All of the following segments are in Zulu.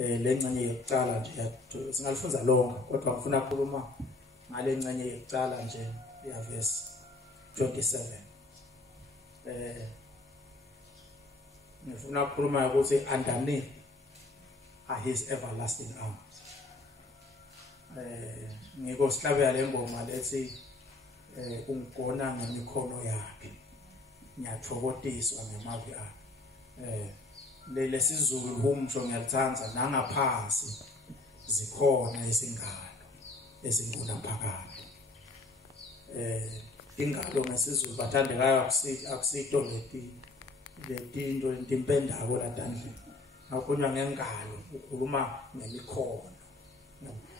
lengcenye yokucala nje singalifunza lonke kodwa ngifuna ukukhuluma ngale ngcenye yokucala nje ya verse 27. Ngifuna ukukhuluma ukuthi underneath are his everlasting arms. Ngiko sihlabela le ngoma lethi ungigona ngemikhono yakhe, ngiyathokotiswa ngemavi akhe. Lesizulu umsho ngiyalithanda nangaphansi zikhona izingalo ezinkulu phakathi. Ingalo ngesizulu bathandekayo akusito letinto impendako ladandle. Akukhulunywa ngengalo, ukhuluma ngemikhono.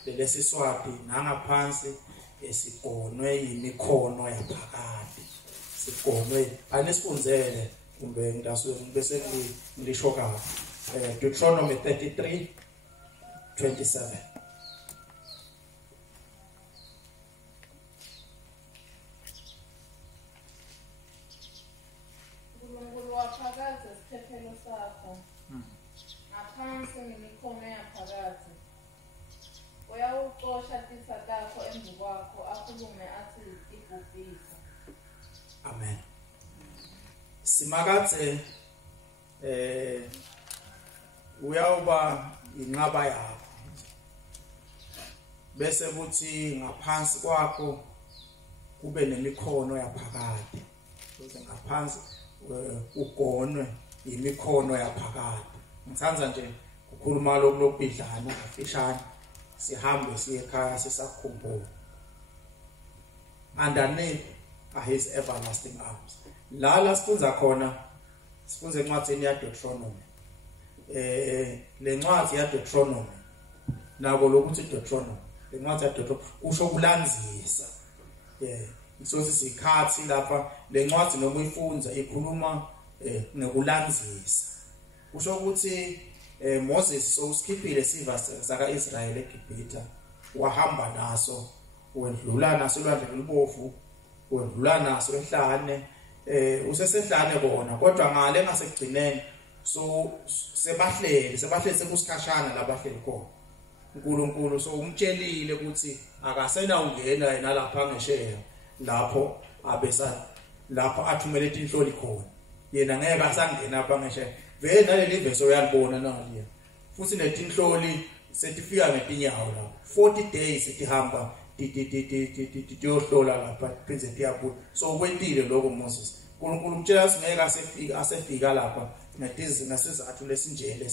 Lesiswati nangaphansi esigonwe yimikhono yaphakade. Sigonwe anisifunzele kumbe ngidaswe bese ngisho ka Deuteronomy 33:27. uNkulunkulu waphakathi isiphephelo sakho ngaphansi ngemikhono yaphakathi uyawucosha titha takho emva kwakho akhulume athi ibhubhisa. Amen. Simakathe uyawuba inqaba yakho bese kuthi ngaphansi kwakho kube nemikhono yaphakade. Bese ngaphansi ugonwe imikhono yaphakade. Ngithanda nje ukukhuluma lokubhidlana afishane sihambe siye ekhaya sisakhumbula. Underneath are his everlasting arms. La sifunza khona sifunze encwadini ya Deuteronomy. Le ncwadi ya Deuteronomy nako lokuthi Deuteronomy le ncwadi ya Deuteronomy usho kulandzisa. Isothi sikhathi lapha le ncwadi noma uyifunza ikhuluma ngekulandzisa. Usho ukuthi Moses usikhiphile siva saka Israel eGibhita wahamba naso wendlula naso olwandle olubovu wendlula naso ehlane usesehlane bona kodwa ngale ngasekugcineni so sebahlele sekusikhashana labahleli khona uNkulunkulu so umtshelile ukuthi akasena ungena yena lapha ngesheya lapho abesa lapho athumele inhloli khona yena ngeke asangena lapha ngesheya vele naleli verse uyalibona naliya futhi netinhloli setifika ngetinyawo la 40 days sitihamba tiyohlola lapha phinze tiyabuya so kwentile lokho Moses uNkulunkulu umtshela singeke asefika lapha ngesizathu lesinje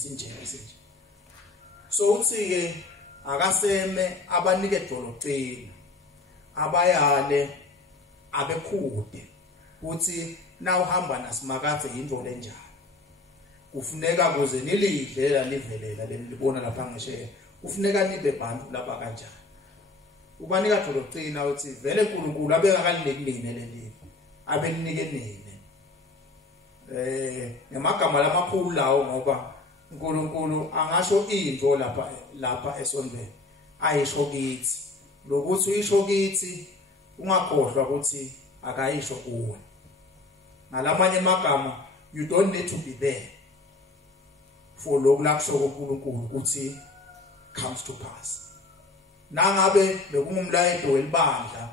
so uthi ke akaseme abanike dolocela abayale abekhude uthi na uhamba nasimakathe indlela enjalo kufuneka kuze nilidlela livelela lelibona lapha ngesheya kufuneka nibe bantu lapha kanjani ubanika dolocela uthi vele uNkulunkulu abeka kalinekile leli abelinike nini ngemagama lamakhulu lawo ngoba uNkulunkulu angasho into lapha esondweni ayisho kithi lokuthi uyisho kithi ungakhohlwa ukuthi akayisho kuwe ngalamanye amagama you don't need to be there for lokhu lakusho uNkulunkulu ukuthi comes to pass nangabe bekungumlayezo welibandla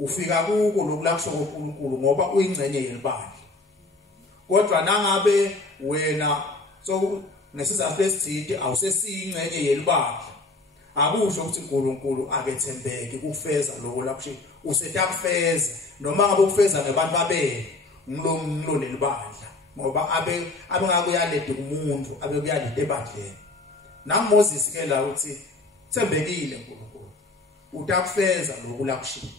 ufika kuko lokhu lakusho uNkulunkulu ngoba uyingcenye yelibandla kodwa nangabe wena so nesizathu esithile awusesingcenye yelibandla akusho ukuthi uNkulunkulu akethembeke ukufeza lokho lakusho usetakufeza noma ngabe ukufeza nabantu babele ngilo lelibandla ngoba abengakuyalede kumuntu abekuyalede ebandleni naMoses ke la uthi thembekile uNkulunkulu utakufeza lokhu lakushilo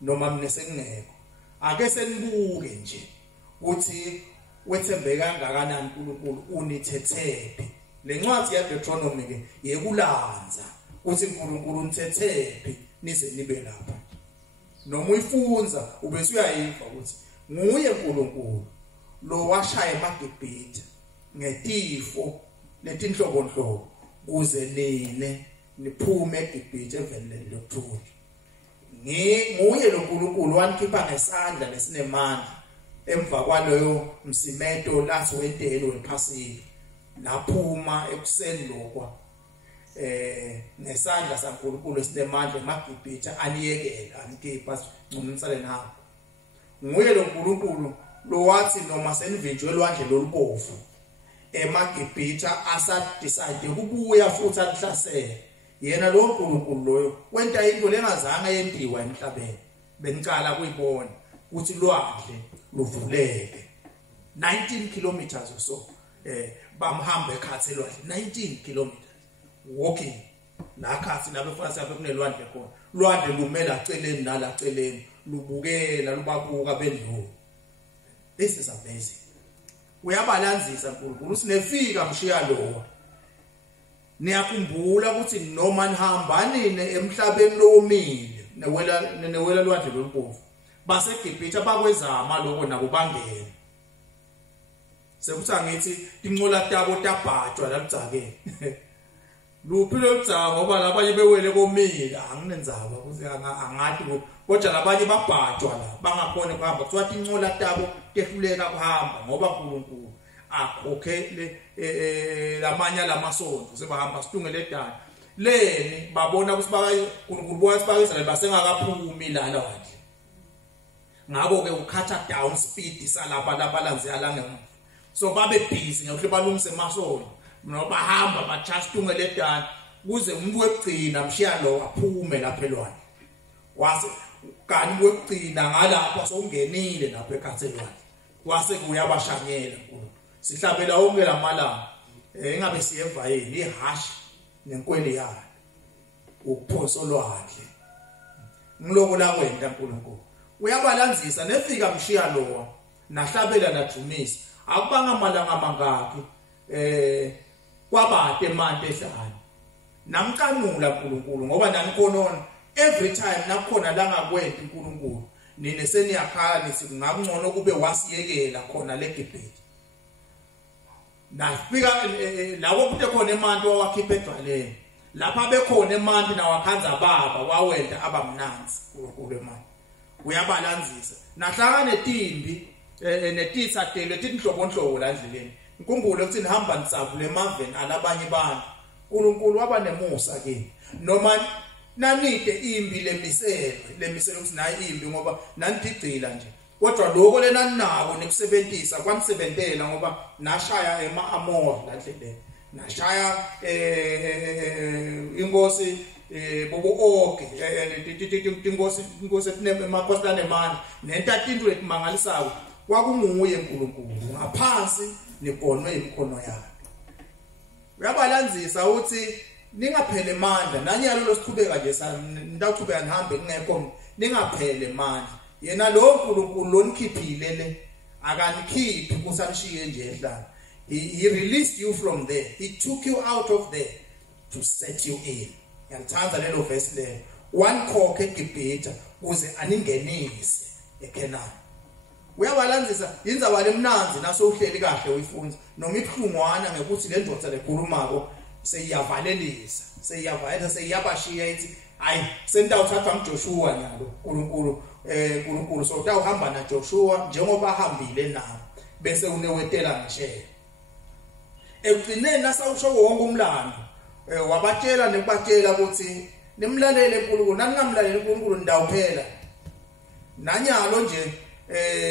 noma mina sekungekho ake senibuke nje uthi wethembeka kangakanani uNkulunkulu unithethephi le ncwadi ya Deuteronomy ke yekulanza uthi uNkulunkulu unithethephi nize nibe lapha noma uyifunza ubese uyayiva ukuthi nguye uNkulunkulu lo washaya eMagibhithe ngetifo letinhlobonhlobo kuze nine niphume eGibhithe evelele lokuthula nguye lo uNkulunkulu wanikhipha ngesandla lesinemandla emva kwaloyo msimeto lathi wentelo wephasika naphuma ekuseni lokwa nesandla saNkulunkulu esinemandla eMagibhitha aniyekela anikhipha ncumnisane nabo nguye lo Nkulunkulu lo wathi noma senivinjwe elwandle lolubovu eMagibhitha asadecide ukubuya futhi akuhlasele yena lo Nkulunkulu loyo wenta into lengazange yentiwa emhlabeni benicala kuyibona ukuthi lwandle luvuleke 19 kilometers or so bamhamba ekhathi elwandle 19 kilometers walking la khathi nabefana kunelwandle khona lwandle lumela eceleni nala eceleni lubukela lubabuka bendlu. This is amazing. Uyabalanzisa uNkulunkulu sinefika mshiya lowa niyakhumbula ukuthi noma nihamba nini emhlabeni lomile newela lwandle lolubovu baseGibhithe bakwezama lokho nakubangena sekuthi angithi incola tabo tabhajwa la ludzakeni luphi loludzaka ngoba labanye bewele komile anginenzaba ukuthi angathi kodwa labanye babhajwa la bangakhona ukuhamba kuthiwa incola tabo tehluleka kuhamba ngoba uNkulunkulu akhokhele lamanye lamasonto sebahamba situngele edani leni babona ukuthi uNkulunkulu bayisibakisa basengakaphumi la wandle ngabo ke ukhatha down speed salapha labalanzi alangemva so babe busy ngokuhle balungise emasonto noma bahamba bachastungele edani kuze umuntu wegcina mshiya lo aphume lapha elwandle wase kanti wegcina ngalapha sowungenile lapha ekhathelwandle wase kuyabashanyela uNkulunkulu sihlabela onke lamalanga engabe siyeva yini ihash nenkweli yayo ukuphonso lwandle ngiloko la kwenda uNkulunkulu uyabalanzisa nefika mshiya lowa nahlabela nathumisa akubanga amalanga amangaki kwabade manje ehlani namqanula uNkulunkulu ngoba nanikhonona every time nakukhona la ngakwenda uNkulunkulu nine seniyakhala nithi ngakungcono kube wasiyekela khona leGibhithe nafika lawo kuthe khona emanti wawakhipha edwaleni lapha bekhona emanti nawakhanza baba wawenda abamnanzi uNkulunkulu emanti uyabalanzisa nahlaka netimbi netitha tele tinhlobonhlobo la endleleni inkumbulo ukuthi nihamba nisavule emaveni alabanye abantu uNkulunkulu waba nemusa kini noma nanike imbi lemisele ukuthi nayi imbi ngoba nanithigcila nje kodwa lokho lena ninako nekusebenzisa kwanisebentela ngoba nashaya ema-Amor la ndleleni nashaya inkosi bobo oke inkosi emakhosana emani nentatinto etimangalisayo kwakunguye uNkulunkulu ngaphansi nibonwe imkhono yakhe uyabalanzisa uthi ningaphele amandla nanyalo losiqhubeka nje ndawuqhubeka nihambe kungekho ningaphele amandla yena lo uNkulunkulu lonikhiphile le akanikhiphi kusanishiye nje ehlala he released you from there he took you out of there to set you in yalithanda lelo verse le one khokhe eGibhithe kuze aningenise eKenani uyabalanzisa indaba lemnanzi naso uhleli kahle uyifunza noma ibhlungwana ngekuthi le ndoda lekhulumako seyiyavalelisa seyiyabashiya ithi hayi sentawuthatha uJoshua nyalo uNkulunkulu so utawuhamba naJoshua njengoba ahambile nabo bese unewetela ngishela ekugcineni nasawusho wonke umlando wabatshela nekubatshela ukuthi nimlalele uNkulunkulu naningamlaleli uNkulunkulu ndawuphela nanyalo nje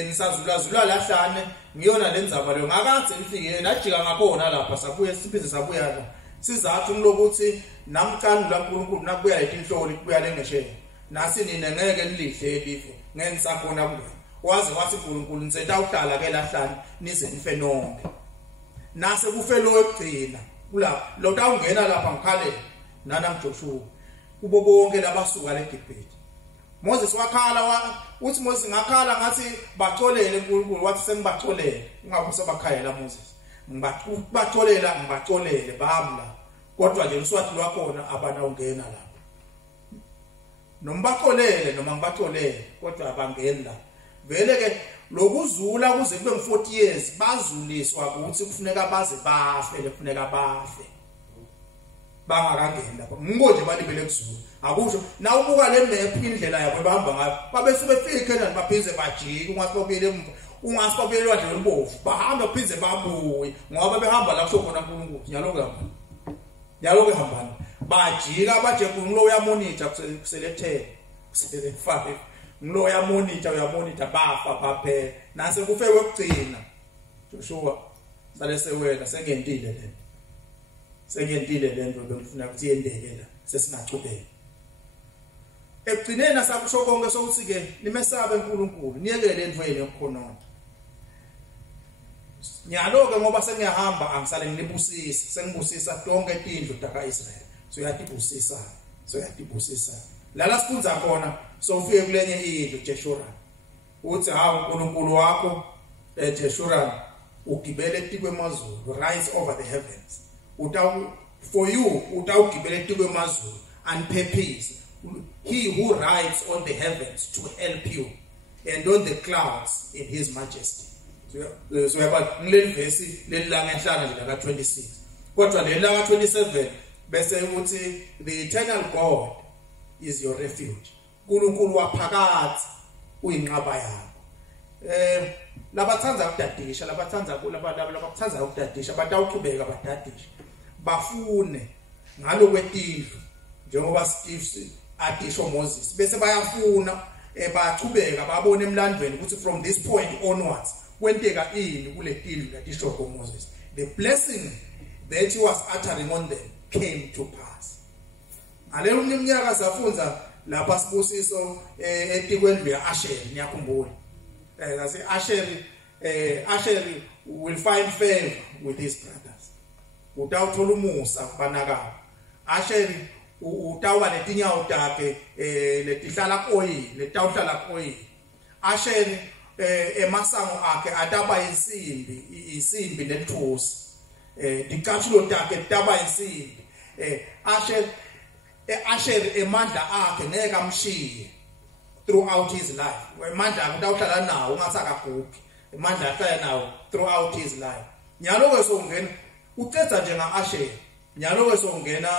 nisazulazula lahlane ngiyona lenzaba leyo ngakaze nifike najika ngabona lapha sabuye siphize sabuya la sizathu ngilokuthi namqanula uNkulunkulu nakubuya letinhloli kubuya lengeshela nasi nina ngeke nilihle elife ngeke nisakhona kuwe waze wathi uNkulunkulu nisenta uhlala ke lahlane nize nife nonke nase kufe lo egcina kulapha lo tawungena lapha ngikhale nanamJoshua kubo bonke labasuka leGibhithe Moses wakhala uthi Moses ngakhala ngathi batholele uNkulunkulu wathi sengibacholele ungabe sebakhayela Moses ngibatholele bahamla kodwa nje uswathi lwakhona abanawungena lapha nombaxolele noma ngibatholele kodwa abangeni la vele ke lokuzula kuze kube ngu40 years bazuliswa ukuthi kufuneka baze bafe kufuneka bafe bangakangeni lapha ngikonje balibele kuzulu akusho na ubuka le map indlela yabo bahamba ngayo babe sebefika eKenani baphinze bajika ungathi bobile ungasipapelwa nje olubovu bahamba phindze babuye ngoba behamba la kusho khona uNkulunkulu nyalo ke hambani bajika baje kulo uyamonitor kuselethele kusele 5 ngilo uyamonitor bafa baphela nase kufe wekugcina Joshua sale sewena sengentile lento bengifuna ukuthi yendeke la sesingachubeka ekugcineni sakusho konke sokuthi ke nimesabe uNkulunkulu niyekele endweni yokukhonona nyalo ke ngoba sengiyahamba angisale ngilibusisa sengibusisa tonke intindlu takwa-Israyeli soyatibusisa lala sifunza khona sofike kulenye indlu Jeshurun uthi hawu uNkulunkulu wakho Jeshurun ugibele etikwemazulu rise over the heavens utawugibele etikwemazulu and purpose he who rides on the heavens to help you and on the clouds in his majesty so yaba ngileli verse lelilanga enhlanga nje la 26 kodwa lelilanga 27 bese ukuthi the eternal God is your refuge uNkulunkulu waphakathi uyinqaba yakho labathanza ukudadisha labathanza ukudadisha batawuqhubeka badadisha bafune ngalo kwetindlu njengoba Steve adisho Moses bese bayafuna baqhubeka babone emlandweni ukuthi from this point onwards kwenteka ini kule tindlu ladisho Moses the blessing that he was uttering on them came to pass alelo umnyaka safunza lapha sibusiso etikwendlu yaAsheri niyakhumbula ngase Asheri will find favor with his brothers utawuthola umusa kubanakabo Asheri utawa letinyawo takhe letihlala koyi letawuhlala koyi Asheri emasango akhe ataba isimbi nethusi dikathulo takhe taba isimbi Asheri emandla akhe ngeke amshiye throughout his life emandla akhe utawuhlala nawo ungasakagubhi emandla ahlala nawo throughout his life nyalo ke songena ucetha nje ngaAsheri nyalo ke songena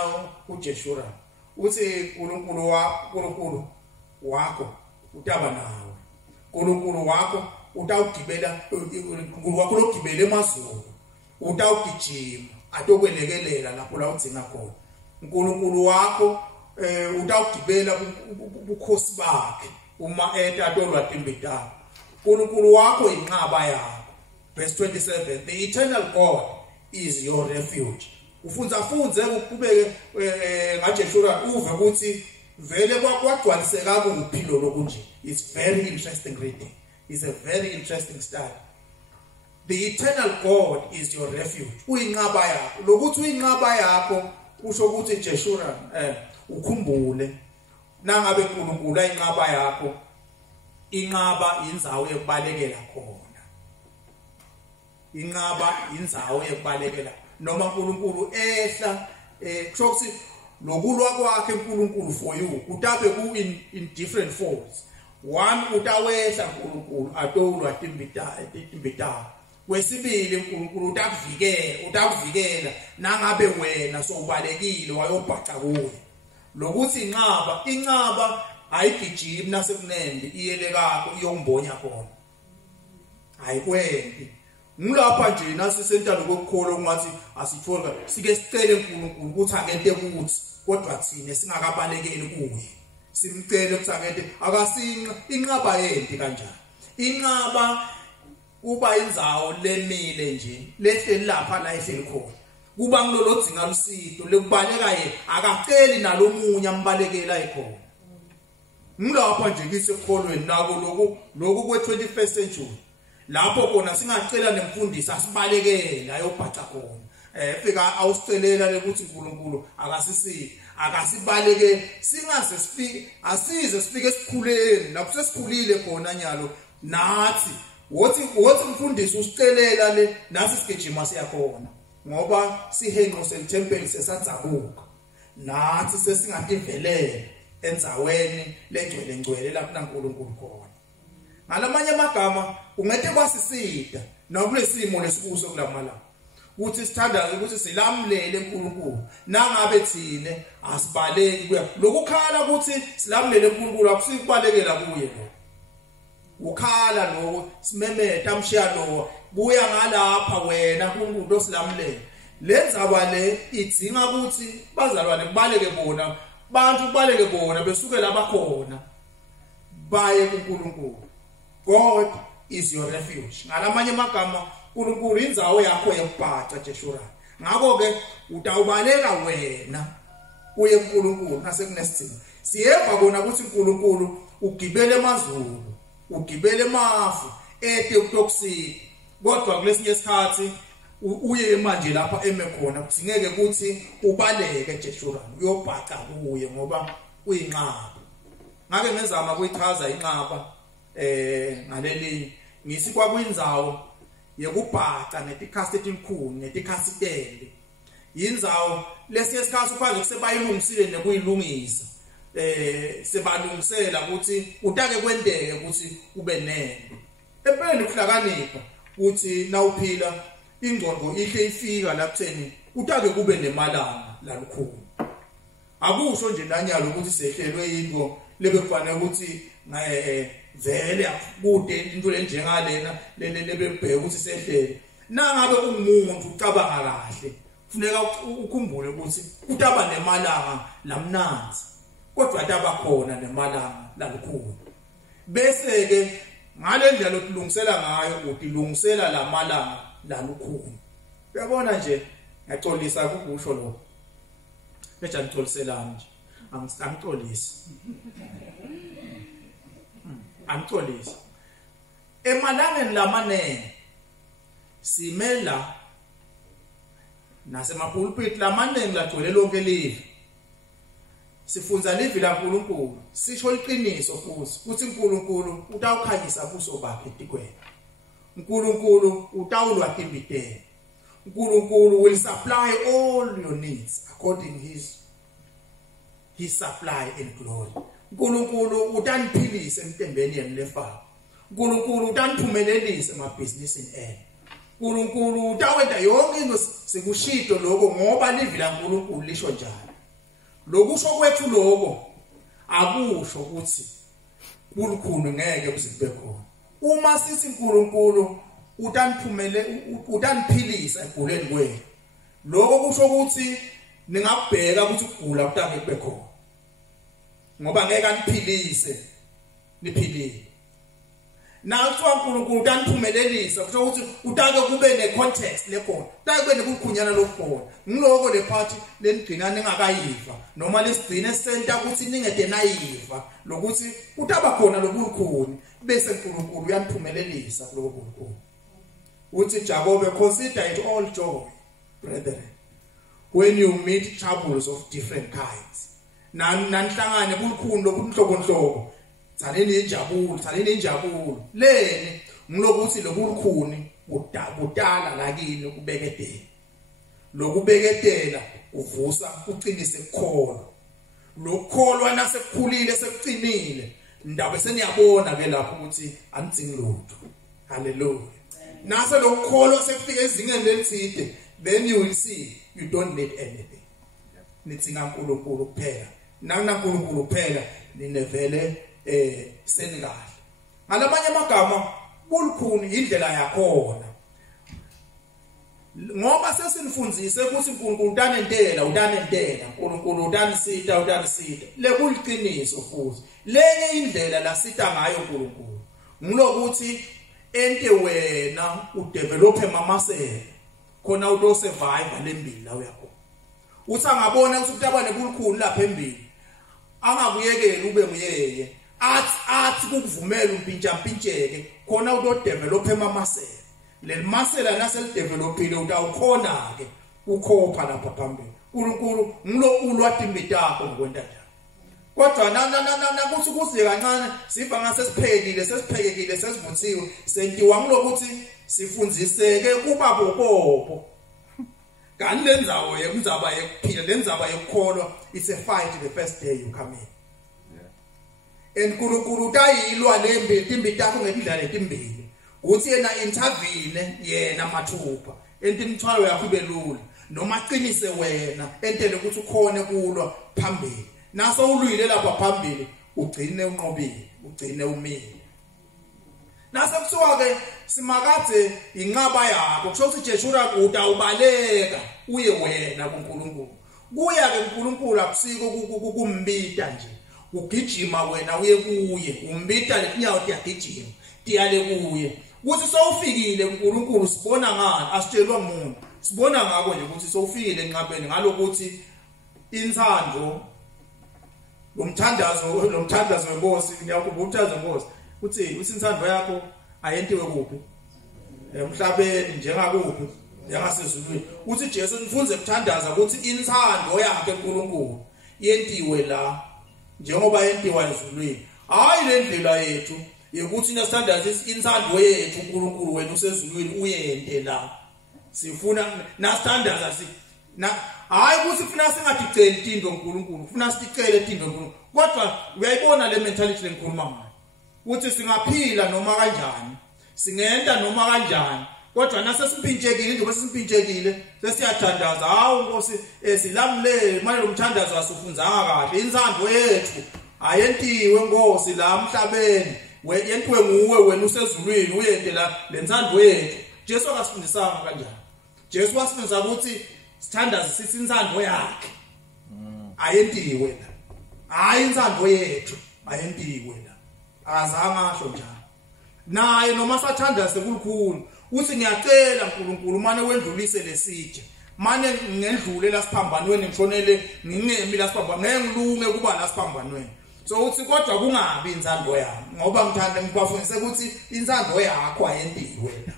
uJeshurun uthi uNkulunkulu wakho utaba nawe uNkulunkulu wakho utawugibela uNkulunkulu wakho logibela emazulu utawugijima atokwelekelela lapho la udzinga khona uNkulunkulu wakho utawugibela ubukhosi bakhe uma atolwa timbitana uNkulunkulu wakho inqaba yakho verse 27 the eternal God is your refuge ufunza ukuqhubeke ngaJeshurun uve ukuthi vele kwagcwaliseka kuphi lo lokunje it's very interesting reading it's a very interesting study the eternal God is your refuge uyinqaba yakho lokuthi uyinqaba yakho usho ukuthi Jeshurun ukhumbule nangabe uNkulunkulu ayinqaba yakho inqaba indzawo yokubalekela khona inqaba indzawo yokubalekela noma uNkulunkulu ehla kusho ukuthi lokulwa kwakhe uNkulunkulu for you utabe ku in different forms one utawehla uNkulunkulu atolwa timbitana wesibili uNkulunkulu utakuvikela nangabe wena sowubalekile wayobhaca kuwe lokuthi inqaba ayigijimi nasekunende iyele kakho iyongibhonya khona ayikwenti ngilapha nje nasisentando kokukholwa ngathi asithola sike sicele uNkulunkulu ukuthi akente kuthi kodwa thina singakabalekeli kuye simcele ukuthi akente akasinqa inqaba yenti kanjani inqaba kuba indzawo lemile nje lehle lapha la ehleli khona kuba ngilolo dzinga lusido lekubaleka yena akaceli nalomunye ambalekela ekhona ngilapha nje kisekholweni nako lokhu kwe-21st century lapho khona singacela nemfundisi asibalekele ayobhaca khona fika awusicelela ukuthi uNkulunkulu akasibaleke singaze sifike asize sifike esikhuleni lapho sesikhulile khona nyalo nathi wothi umfundisi usicelela le nasi sigijima siyakhona ngoba sihenqo selithempeli sesatsabuka nathi sesingativelele endzaweni lengcwele lapho naNkulunkulu khona ngalamanye amagama ungete kwasisida nokulesimo lesikuso kulamala ukuthi sithanda ukuthi silamlele uNkulunkulu nangabe thine asibaleki kuya lokukhala ukuthi silamlele uNkulunkulu akusikubalekela kuye lo ukhala lo simemeta amshiya lo buya ngalapha wena kuNkulunkulu osilamulela lenzaba le idzinga ukuthi bazalwane kubaleke bona bantu kubaleke bona besuke labakhona baye kuNkulunkulu. God is your refuge. Ngalamanye amagama uNkulunkulu indzawo yakho yokubhaca Jeshurun. Ngakho ke utawubaleka wena uye kuNkulunkulu nasekunesidingo. Siyeva kona ukuthi uNkulunkulu ugibele emazulu, ugibele emafu ete ukutokusika. Kodwa kulesinye isikhathi uye manje lapha emekhona kudingeke ukuthi ubaleke Jeshurun uyobhaca kuye ngoba uyinqaba. Ngake ngezama kuyichaza inqaba ngaleli ngisi kwakwindzawo yekubhaca netikhasi etinkhulu netikhasitele indzawo lesiyesikhathi uphanje kusebayilungisile nekuyilungisa sebalungisela ukuthi utake kwenteke ukuthi ube nento empeleni ukuhlakanipha ukuthi nawuphila ingqondo ihle ifika lakutheni utake kube nemalanga lalukhulu akusho nje nanyalo ukuthi sehlelwe into lebekufanele ukuthi vele akude into lenjengalena lebebheka ukuthi sehlele nangabe ungumuntu ucabanga kahle kufuneka ukhumbule ukuthi utaba nemalanga lamnanzi kodwa ataba khona nemalanga lalukhulu bese ke ngale ndlela otulungisela ngayo utilungisela lamalanga lalukhulu. Uyabona nje ngaxolisa kukusho lo beja ngixolisela nje angixolisi angixolisi emalangeni lamanene simela nasemapulpit lamanene lagcwele lonke live sifunza livi laNkulunkulu sisho iqiniso futhi uNkulunkulu utawukhanyisa kuso bakhe etikweni. uNkulunkulu utawulwa timbitele. uNkulunkulu will supply all your needs according his supply in glory. uNkulunkulu utaniphilise emtembeni yenu lefa. uNkulunkulu utaniphumelelise emabhizinisini enu. uNkulunkulu utawenda yonke into sekushito lokho ngoba livi laNkulunkulu lisho njalo. Lokusho kwethu lokho akusho ukuthi uNkulunkulu ngeke kuzibe khona. Uma sithi uNkulunkulu utaniphilisa eguleni kwenu. Lokho kusho ukuthi ningabheka ukuthi ukugula kutake kube khona. Ngoba ngeke aniphilise niphilile. Nathi uNkulunkulu utaniphumelelisa kusho ukuthi utake kube necontext lekhona. Utake kube nekukhunyana lokhona. Ngiloko le party lenigcina ningakayiva noma lesigcine center ukuthi ningede nayiva lokuthi utaba khona lobukhulu bese uNkulunkulu uyaniphumelelisa kuloko bukhulu. Uthi Jacob consider it all joy brethren when you meet troubles of different kinds. Nanhlangane bukhulu lobuhlobo tsaleni injabulo leni ngilokuthi lobukhuni budala lakini ukubeketela lokubeketela uvusa uqinise kukholo lokholwa nasekukhulile sekucinile ndaba seniyabona ke lapho ukuthi anidzingi lutho. Hallelujah. Nase lokholwa sekufika ezingeni lelithide then you will see you don't need anything. Nidzinga uNkulunkulu kuphela. NakuNkulunkulu kuphela ninevele senikahle. Ngalamanye amagama bulukhuni indlela yakhona. Ngoba sesinifundzise ukuthi uNkulunkulu utanentela uNkulunkulu utanisita lekuliqiniso futhi lenye indlela lasita ngayo uNkulunkulu ngilokuthi ente wena udevelop emamasela khona uto survive lembili la uyakho uthi angabona ukuthi utabane bulukhuni lapha embili angakuyekeli ube nguyeye athi kukuvumela umpintsheke khona uto develop emamasela lelimasela naselidevelopile utawukhona ke ukhopha lapha phambili uNkulunkulu ngilo ulwati imbitako ngokwenta njalo. Kodwa nakuthi kuze kancane sifa ngase sesivuthiwe sentiwa ngilokuthi sifundziseke kuba bobobo kanti lenzawo yemzaba yekuphila lenzaba yekukholwa it's a fight the first day you come in. uNkulunkulu utayilwa lembitako ngendlela letimbili uthi yena intervene yena mathupha entimthwalo yakho ibelula noma qinise wena entele ukuthi ukhone kulwa phambili naso ulwile lapha phambili ugcine unqobile ugcine umile. Nasekuthiwa ke simakade inqaba yakho kusho ukuthi Jeshura utawubaleka uye wena kuNkulunkulu. Kuya ke uNkulunkulu akusiko kumbita nje. Ugijima wena uye kuye umbita letinyawo tiyagijima tiyale kuye. Kuthi sowufikile uNkulunkulu sibona ngani asitshelwa umuntu. Sibona ngako nje ukuthi sowufikile enqabeni ngalokuthi insando lomthandazo wenkosi ngiyakubona umthandazo wenkosi uthi insando yakho ayentiwe kuphi emhlabeni njengakuphi njengasezulwini uthi Jesu nifunze ukuthandaza ukuthi insando yakhe uNkulunkulu yentiwe la njengoba yentiwa ezulwini hayi le ndlela yethu ukuthi nasithandaza insando yethu uNkulunkulu wena usezulwini uyente la sifuna nasithandaza hayi ukuthi sifuna singaticeli tinto uNkulunkulu ufuna siticele tinto uNkulunkulu kodwa uyayibona le mentality lengikhuluma ngayo uthi singaphila noma kanjani singenta noma kanjani kodwa nasesimpintshekile njengoba sesimpintshekile sesiyathandaza hawu Nkosi silamle manje lo mthandazo asifunzanga kahle insando yethu ayentiwe Nkosi la emhlabeni yentiwe nguwe wena usezulwini uyente la lensando yethu Jesu akasifundisanga kanjani Jesu wasifundisa ukuthi sithandaze sithi insando yakhe ayentiwe la hayi insando yethu ayentiwe la azange asho njalo naye noma sathandaze kulikhulu uthi ngiyacela uNkulunkulu manje wendlulise lesitshe manje ngedlule la siphambanweni ngishonele ngingemi la siphambanweni ngengilunge kuba la siphambanweni so uthi kodwa kungabi insando yami ngoba ngithanda ngibafundise ukuthi insando yakho ayentiwe la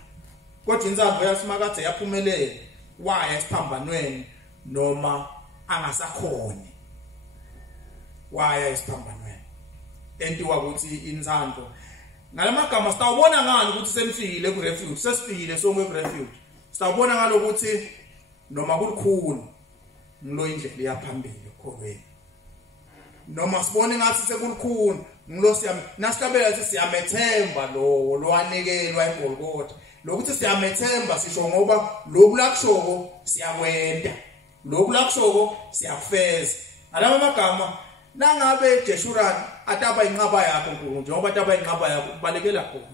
kodwa insando yasimakade yaphumelela waya esiphambanweni noma angasakhoni waya esiphambanweni entiwa ukuthi insando ngalamagama sitawubona ngani ukuthi senifikile ku refuge sesifikile sonke ku refuge sitawubona ngalokuthi noma kulikhulu ngilo indlela yaphambili khokweni noma sibone ngathi sekulikhulu ngilo nasikabela ukuthi siyamethemba lo wanikelwa eGolgotha lokuthi siyamethemba sisho ngoba lokulakushoko siyakwenda lokulakushoko siyafeza ngalama magama nangabe Jeshurani ataba inqaba yakho uNkulunkulu njengoba ataba inqaba yakho kubalekela khona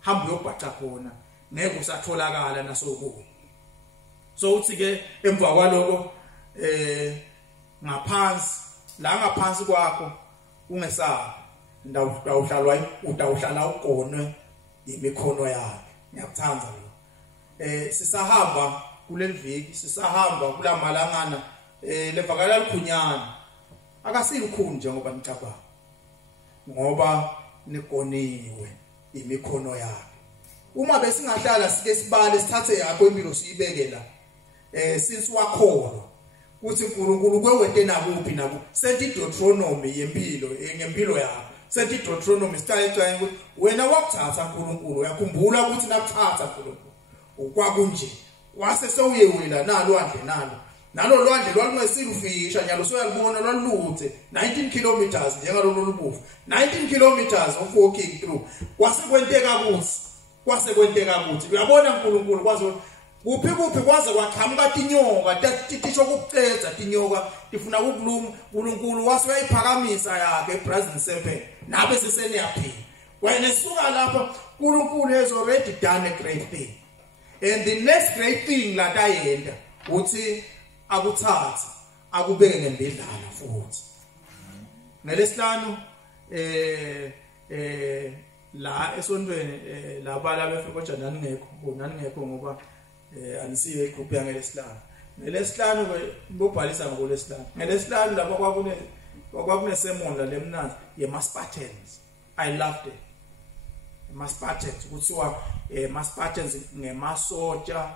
hamba uyobhaca khona ngeke usatholakala nasokuyo so uthi ke emva kwaloko ngaphansi kwakho ungesabi utawuhlala ugonwe imikhono yakhe ngiyakuthanda lo sisahamba kuleli viki sisahamba kulamalangana levakala likhunyana akasilikhulu njengoba nicabanga ngoba nikoniwe imikhono yakhe uma besingahlala sike sibale sithathe yakho impilo siyibeke la since wakhona uthi uNkulunkulu kwewete nakuphi naku sethi Deuteronomy yempilo ngempilo yakho sethi Deuteronomy sitayetshaye ukuthi wena wakuthatha uNkulunkulu uyakhumbula ukuthi nakuthatha uNkulunkulu ukwakunje wase sewuyewela nalwandle nalo lwandle lwalungesilufisha nyalo soyalibona lwaluthe 19 kilometers njengalolu lubufu 19 kilometers of walking through kwasekwenteka kuthi uyabona uNkulunkulu kwaze kuphi kwaze kwaqhamuka tinyoka tisho ukuqedza tinyoka tifuna ukulunga uNkulunkulu waseyiphakamisa yakhe eBrazil serpent nabe siseniyaphila wena suka lapha uNkulunkulu has already done a great thing and the next great thing la tayenda uthi akuthatha akubeke ngembidlana futhi ngelesihlanu la esontweni labala befike kodwa naningekho ngoba anisiwe igroup yangelesihlanu ngelesihlanu bobhalisa ngolesihlanu ngelesihlanu lapha kwakune sermon la lemnanzi yeMaspartans I loved it Maspartans kuthiwa Maspartans ngemasotsha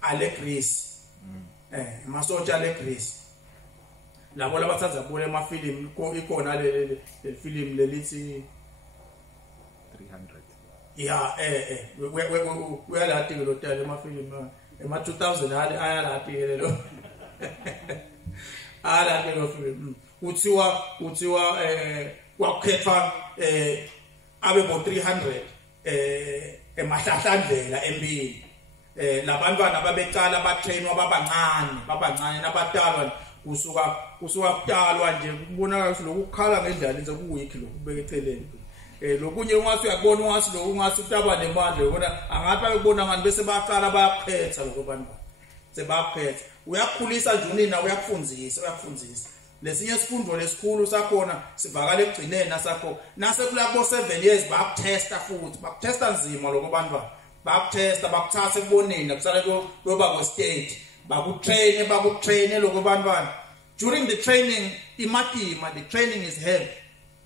ale Greece masotsha ale Greece labo labathatha bole amafilimu ikona le film lelithi 300 yeah uyalati lo tale amafilimu ema 2000 ayalati lelo alati lo film kuthiwa kwakhethwa abe bo 300 emahlahlandlela empini labantwana babecala batrainwa babancane nabatalwa kusuka kutalwa nje kubonakala lokukhala ngendlala kuweek lokubeka eceleni lokunye ungathi uyakubona ungathi lo ungathi utaba nemandla yokona angathi bayibona ngani bese baqala bayaphetha lokho bantu sebaphetha uyakhulisa nje unina uyakufundzisa lesinye isifundo lesikhulu sakhona sivakala egcineni nasakho nase kulabo 7 years bakutesta futhi bakutesta nzima lokho bantu bakutesta bakuthatha ekuboneni kusala kuba ku state bakutrain lokho bantu during the training imatima the training is heavy.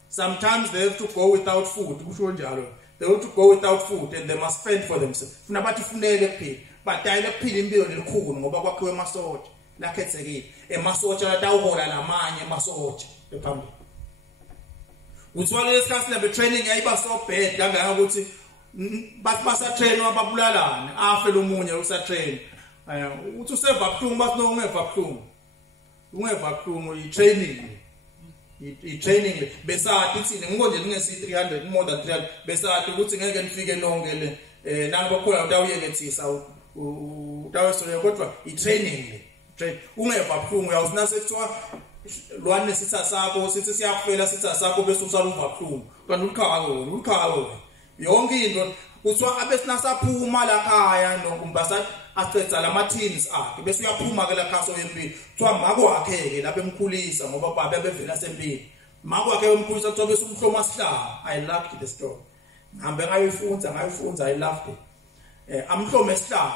Sometimes they have to go without food. They have to go without food and they must fend for themselves. Funa bathi funele kuphila. Badayile kuphila impilo lelikhulu ngoba kwakhiwe emasotsha. Lakhethekile. Emasotsha latawuhola lamanye emasotsha ephambili. Uthola lesikhathi lebe training yayiba so bad kangaka ukuthi bathi basatrain ababulalana afe lomunye usatrain. Uthi useva buhlungu bathi no ungeva buhlungu. Ungeva buhlungu i-training. I-training besathi thina ngikonje ngesi 300 more than 300 besathi ukuthi ngeke nifike lonke le nanga bakhona utawuyekethisa utawusole kodwa i-training le ungeva buhlungu uyawusinase kuthiwa lwane sitha sakho sithi siyakufela sitha sakho bese usala uva buhlungu kanti ulikhawo yonke into kuthiwa abesinasaphuma la khaya nokumbasa acetha lama teens akhe bese uyaphuma ke la khaso yempilo kuthiwa makwakhe ke lapha emkhulisa ngoba baba bevela sempilo makwakhe emkhulisa kuthiwa bese umhloma sihlanga. I loved the story ngihambe ngayifunza I loved it. Amhlome sihlanga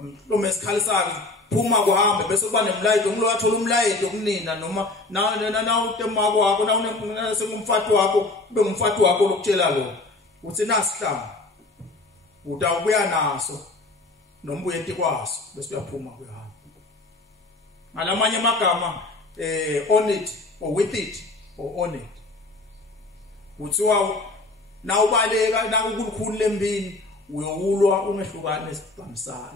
amhlome esikhalisaka phuma kuhambe bese kuba nemlayito ngilo wathola umlayito kunina noma na utemako wakho na sengumfati wakho kube ngumfati wakho lokutshela lo uthi nasihlanga utawubuya naso nombuye kwaso bese uyaphuma kuyahamba ngalamanye amagama on it or with it or on it uthiwa na ubaleka na ukulukhulu lembini uyowulwa ungehlukane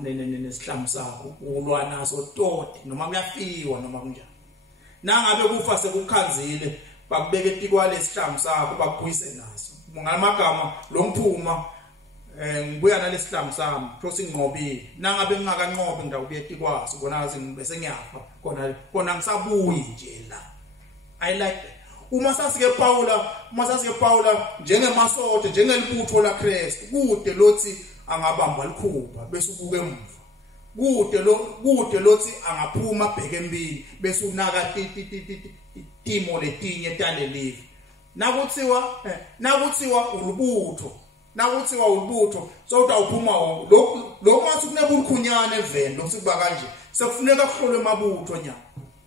nesihlambu sakho ulwa naso toti noma kuyafiwa noma kunjani nangabe kufa sekukhanzile bakubeka etikwa lesihlambu sakho bakubuyise naso ngamagama lo mphuma ngibuya nalesihlambu sami because ingqobile nangabe ngingakanqobi ngidawubuye etikwazi bona bese ngiyafa kona ngisabuyi nje la. I like that. Uma sasike Paula njengemasotsha njengelibutho la Kristu kude lothi angabamba likhuba bese ubuke emuva kude lothi angaphuma bheke empini bese unaka timo letinye talelive nakuthiwa ulubutho so utawuphuma lo mathi kunebulukhunyane eveni lokusiba kanje sekufuneka kuhlolwe emabutho nya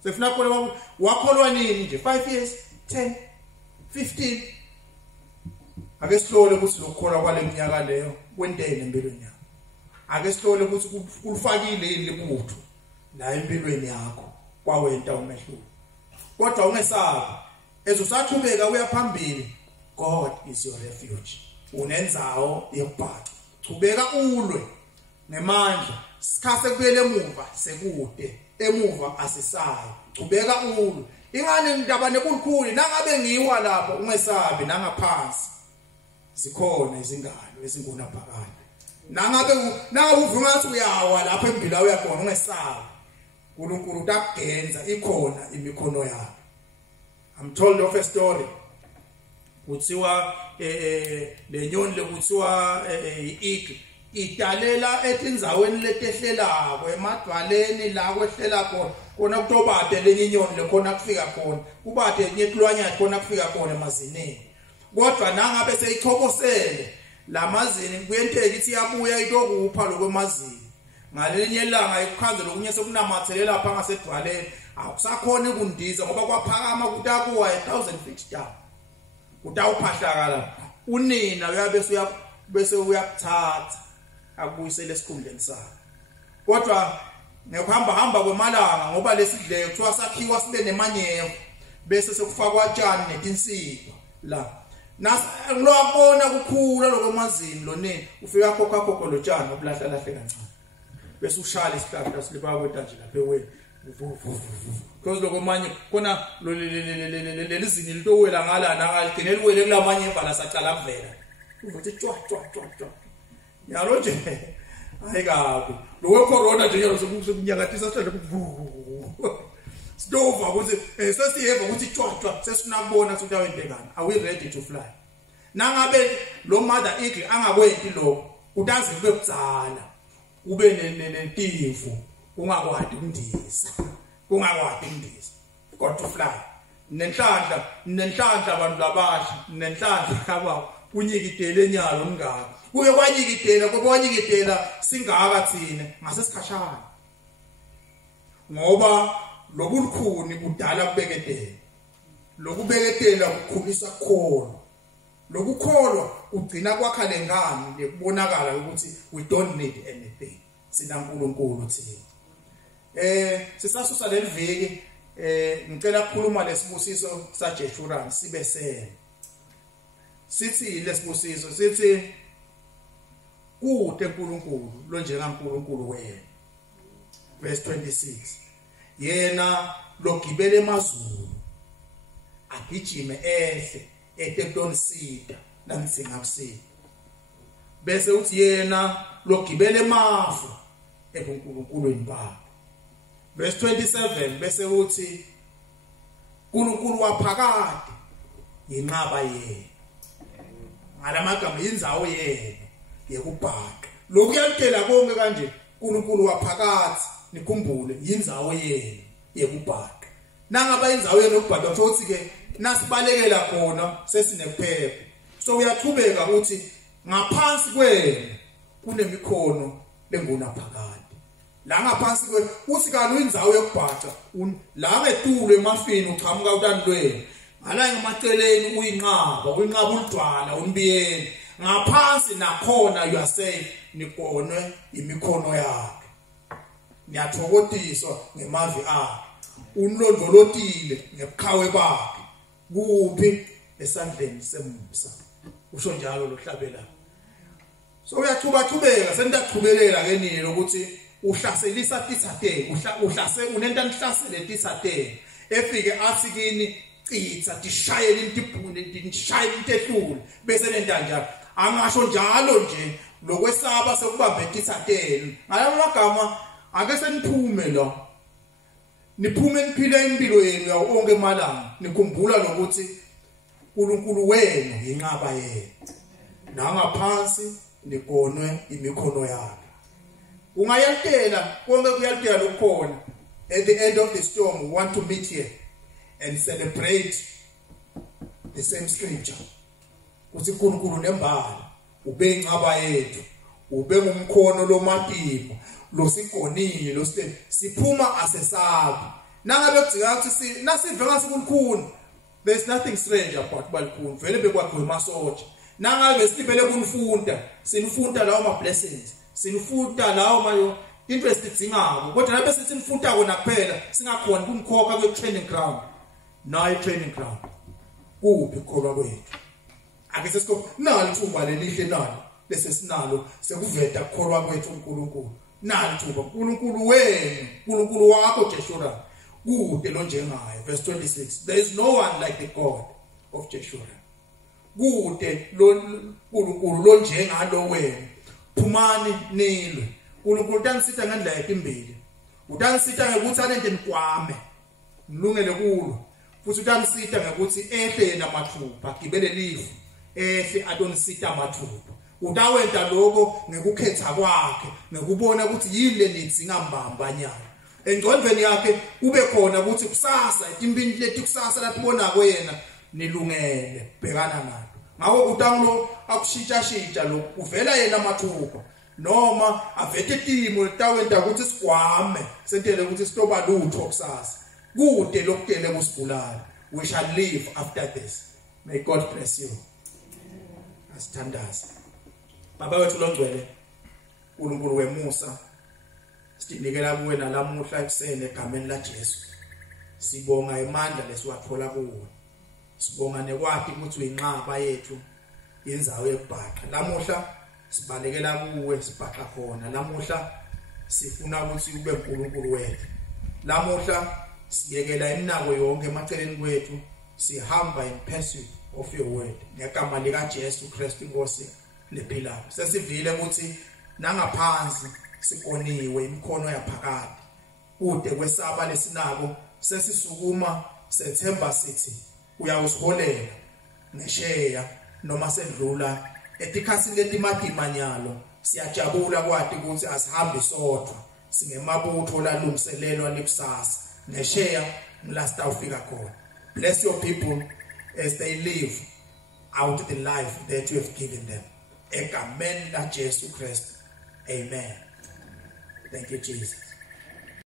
sefuna kuhlolwe wakholwa nini nje 5 years 10 15 ake sihlole ukuthi lokukholwa kwale minyaka leyo kwentene empilweni yakho ake sihlole ukuthi kulifakile yini libutho la empilweni yakho kwawenta umehluko kodwa ungesabi ezusaqhubeka uyaphambili. God is your refuge. Unenzawo yokubhaxa chubeka ulwe nemandla sikhase kubele emuva sekude emuva asisayi chubeka ulwe ingane ndaba nebulukhulu nangabe ngiwa lapho ungesabi nangaphansi zikhona izingalo ezinguna phakade nangabe uvungathi uyawa lapho embila uyakhona ungesabi uNkulunkulu utakugenza ikhona imikhono yakhe. I'm told of a story kuthiwa lenyoni lekuthiwa iigle idalela etinzaweni letehlelako emadwaleni la kwehlela khona kutobade lenye inyoni lekhona kufika khona kubade nyetlwanyana khona kufika khona emazineni kodwa nangabe seyichokosele lamazini kuyenteka ithi yabuya itokupha lokwemazini ngalenye ilanga ikukhanze lokunye sekunamathelela lapha ngasedwaleni akusakhona ukundiza ngoba kwaphakama kutakuwa 1000 feet down utawuphahlakala unina uyabe bese uyakuthatha akubuyisele esikhundleni sakhe kodwa ngekuhamba kwemalanga ngoba lesidleke kuthiwa sakhiwa sibe nemanyevo bese sekufakwa tshani netinsipho la ngilobona kukhula lokwemazini lonini ufika khokha lo tshani obulahla lahle kancane bese ushala isihlahla siliba kweta nje lapha eweni because lokwemanye khona lelizini litowela ngala naligcine liwele kulamanye imvala sacala kuvela uvuthi twa yalo nje hayi kabi lo corona nje yalo sokunyakatisa sihlale stova ukuthi sesiheva ukuthi twa sesifuna kubona ukuthi awendekana are we ready to fly nangabe lo mother eagle angakwethi lo utazi kube kudzala ube nentifu ungakwadi ukundiza kodwa fly nenhlanhla abantu labasha nenhlanhla kaba kunyikidele enyalo ngaka kuye kwanyikidela singaka thina ngasesikhashana ngoba lobulukhuni budala kubeketela lokubeketela kukhulisa khona lokukholwa ugcina kwakha lengane lekubonakala ukuthi we don't need anything sina uNkulunkulu thina sisasusa leliviki ngicela ukukhuluma lesibusiso saJeshurun sibe sene sithi lesibusiso sithi kude uNkulunkulu lo njengaNkulunkulu wena verse 26 yena logibele emazulu agijime ehle etektonisida nansingakusida bese uthi yena logibele emafu ebuNkulunkulweni bakhe verse 27 bese uthi uNkulunkulu waphakade yinqaba yena ngalamagama indzawo yena yekubhaka lokuyantela konke kanje uNkulunkulu waphakathi nikhumbule indzawo yena yekubhaka nangaba indzawo yena yokubhaka kusho ukuthi ke nasibalekela khona sesinephepha so uyaqhubeka uthi ngaphansi kwena kunemikhono lengunaphakade la ngaphansi kwe uthi kanti indzawo yokubhaca la ngetulo emafini uchamuka utandlweni ngala ngemaceleni uyinqaba uludwana unibiyeni ngaphansi nakhona you are safe nikonwe imikhono yakhe niyathokotiswa ngemavi akhe unilondolotile ngebuqhawe bakhe kuphi esandleni semusa usho njalo lohlabela so uyachubeka seniyaqhubekela ke nini ukuthi uhlaselisa tisate uhlase unento anihlasele tisate efike athi kini citha dishayele intibhune dishayele intehlule bese lenta njalo angasho njalo nje lokwesaba sekubambe tisateni ngalamagama ake seniphume la niphume niphile impilo yenu yawo onke emalanga nikhumbula lokuthi uNkulunkulu wenu yinqaba yenu nangaphansi nikonwe imikhono yakhe ungayantela konke kuyantela lokukhona at the end of the storm we want to meet here and celebrate the same scripture ukuthi uNkulunkulu nembala ube inqaba yethu ube ngumkhono lomatipo losigonile losite siphuma asesabi nangabe kudzika ukuthi nasive ngasikhulu there's nothing strange about balkhulu vele bekwakho emasotsha nangabe sibele sinifunda lawo ma blessings sinifunda lawo mayo interest idzingako kodwa lapho sithi nifunda kona kuphela singakhona kumkhokha kwe training ground nayo training ground kuphi kholwa kwethu ake sesikho nalo ithuba lelihle nalo bese sinalo sekuveda kukholwa kwethu uNkulunkulu nalo ithuba uNkulunkulu wenu uNkulunkulu wakho Jeshurun kude lo njengaye verse 26 there is no one like the God of Jeshurun kude lo uNkulunkulu lo njengalo wena phumani nilwe uNkulunkulu utanisitha ngendlela etimbili utanisitha ngekuthi alente nikwame nilungele kulo futhi utanisitha ngekuthi ehle yena mathupha gibele lifu ehle atonisitha amathupha utawenta lokho ngekukhetha kwakhe ngekubona ukuthi yini lenidzinga mbambanyana engcondweni yakhe kube khona ukuthi kusasa etimbini leti kusasa lapho kwena nilungele bhekana nalo ngako utangulo akushintsha lo uvela yena mathupha noma avete timo litawenta ukuthi sikwame sentele ukuthi sitoba lutho kusasa kude lokutele kusibulala we shall live after this may God bless you asithandaza baba wethu longcwele uNkulunkulu wemusa sinikela kuwe nalamuhla ekuseni egameni laJesu sibonga imandla lesiwathola kuwe sibonga nekwakhe ukuthi uyinqaba yethu indzawo yokubhaqa lamuhla sibalekela kuwe sibhaqa khona lamuhla sifuna ukuthi ube uNkulunkulu wethu lamuhla siyekela iminako yonke emaceleni kwethu sihamba in pursuit of your word ngegama lika Jesu Kristu Nkosi lephilayo sesivile ukuthi nangaphansi sikoniwe imikhono yaphakade kude kwesaba lesinako sesisukuma sethemba sithi uyawusiholela ngesheya noma sedlula etikhasini letimadimanyalo siyajabula kwathi ukuthi asihambi sodwa singemabutho lalungiselelwa lekusasa nesheya ngilasta ufika khona. Bless your people as they live out the life that you have given them. Egameni la Jesu Christ. Amen. Thank you, Jesus.